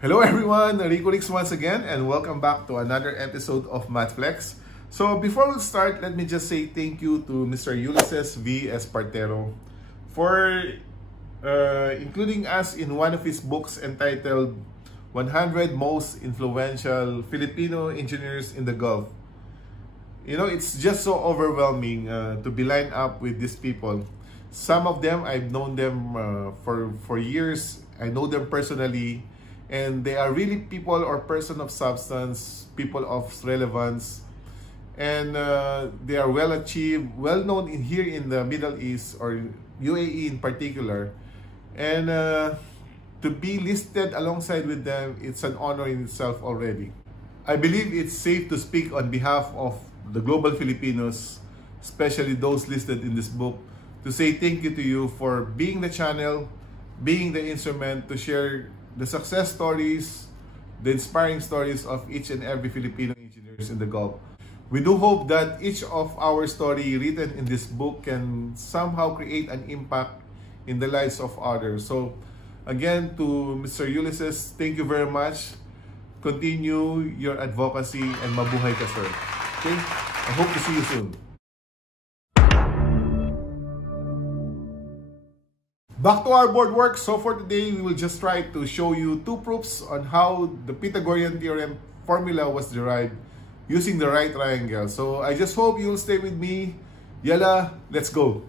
Hello everyone, Rico Rix once again, and welcome back to another episode of Mathflex. So before we start, let me just say thank you to Mr. Ulysses V. Espartero for including us in one of his books entitled 100 Most Influential Filipino Engineers in the Gulf. You know, it's just so overwhelming to be lined up with these people. Some of them, I've known them for years. I know them personally. And they are really people or person of substance, people of relevance. And they are well achieved, well known here in the Middle East or UAE in particular. And to be listed alongside with them, it's an honor in itself already. I believe it's safe to speak on behalf of the global Filipinos, especially those listed in this book, to say thank you to you for being the channel, being the instrument to share the success stories, the inspiring stories of each and every Filipino engineers in the Gulf. We do hope that each of our story written in this book can somehow create an impact in the lives of others. So again, to Mr. Ulysses, thank you very much. Continue your advocacy and mabuhay ka, sir. Okay? I hope to see you soon. Back to our board work. So for today, we will just try to show you two proofs on how the Pythagorean Theorem formula was derived using the right triangle. So I just hope you'll stay with me. Yalla, let's go.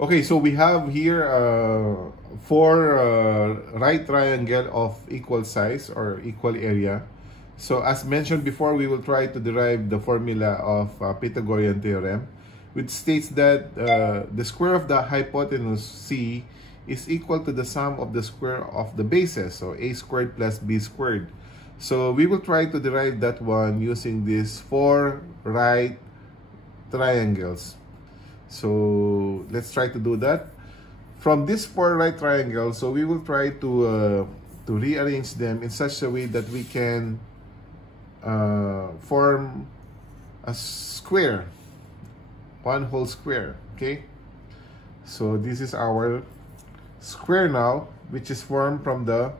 Okay, so we have here four right triangle of equal size or equal area. So as mentioned before, we will try to derive the formula of Pythagorean Theorem, which states that the square of the hypotenuse C is equal to the sum of the square of the bases, so a squared plus b squared. So we will try to derive that one using these four right triangles. So let's try to do that. From these four right triangles, so we will try to rearrange them in such a way that we can form a square, one whole square. Okay, so this is our square now, which is formed from the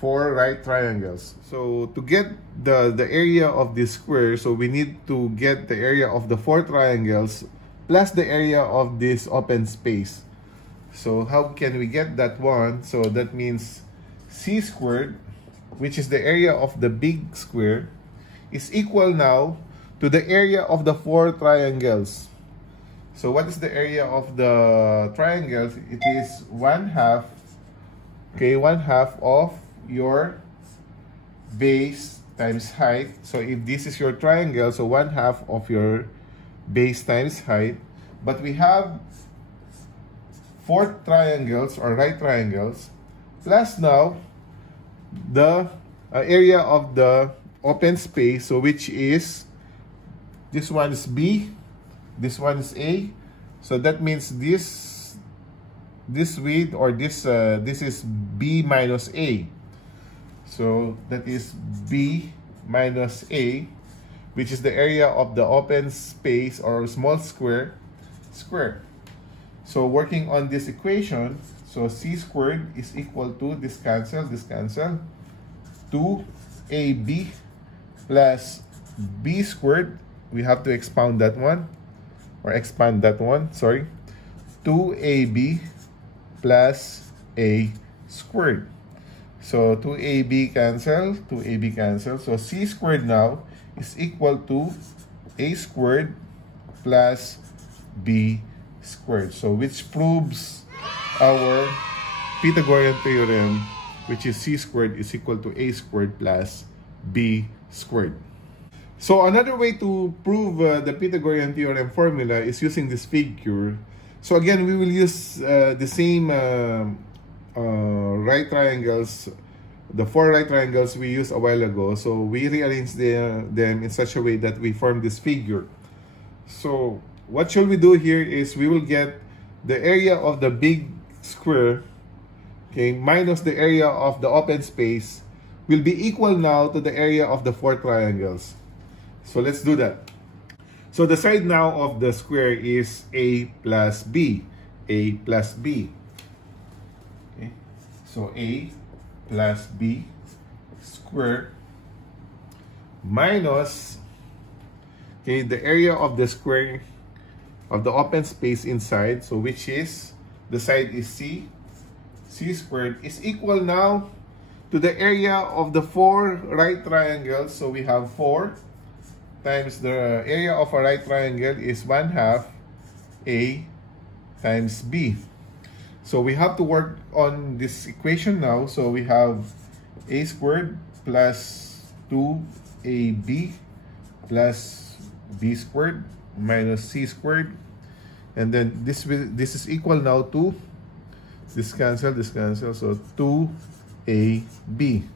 four right triangles. So to get the area of this square, so we need to get the area of the four triangles plus the area of this open space. So how can we get that one? So that means c squared, which is the area of the big square, is equal now to the area of the four triangles. So what is the area of the triangles? It is 1/2, okay, 1/2 of your base times height. So if this is your triangle, so 1/2 of your base times height. But we have four triangles or right triangles, plus now the area of the open space, so which is, this one is B, this one is A. So that means this width or this is B minus A. So that is B minus A, which is the area of the open space or small square. So working on this equation, so c squared is equal to this cancel, 2ab plus b squared. We have to expound that one, or expand that one, sorry. 2ab plus a squared. So 2ab cancel, 2ab cancel. So c squared now is equal to a squared plus b squared. So which proves our Pythagorean theorem, which is c squared is equal to a squared plus b squared. So another way to prove the Pythagorean theorem formula is using this figure. So again, we will use the same right triangles, the four right triangles we used a while ago. So we rearrange them in such a way that we form this figure. So what shall we do here is we will get the area of the big square, okay, minus the area of the open space will be equal now to the area of the four triangles. So let's do that. So the side now of the square is a plus b, a plus b. Okay. So A plus B squared minus, okay, the area of the square of the open space inside, so which is, the side is C squared, is equal now to the area of the 4 right triangles. So we have 4 times the area of a right triangle is 1/2 A times B. So we have to work on this equation now. So we have A squared plus 2AB plus B squared minus C squared, and then this is equal now to this cancel, so 2AB.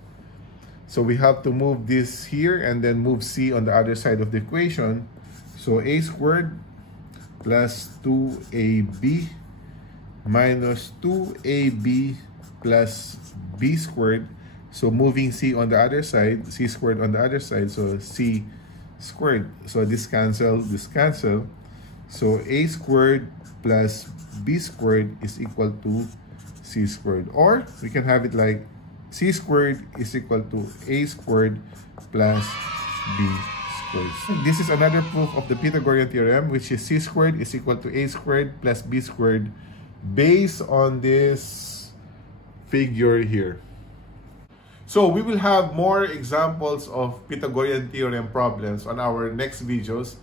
So we have to move this here and then move C on the other side of the equation. So A squared plus 2AB minus 2AB plus B squared. So moving C on the other side, C squared on the other side, so C squared. So this cancel, this cancel. So A squared plus B squared is equal to C squared. Or we can have it like C squared is equal to A squared plus B squared. This is another proof of the Pythagorean Theorem, which is C squared is equal to A squared plus B squared based on this figure here. So we will have more examples of Pythagorean Theorem problems on our next videos.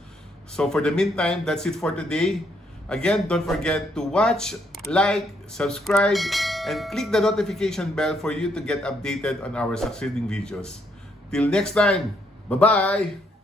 So for the meantime, that's it for today. Again, don't forget to watch, like, subscribe, and click the notification bell for you to get updated on our succeeding videos. Till next time, bye-bye!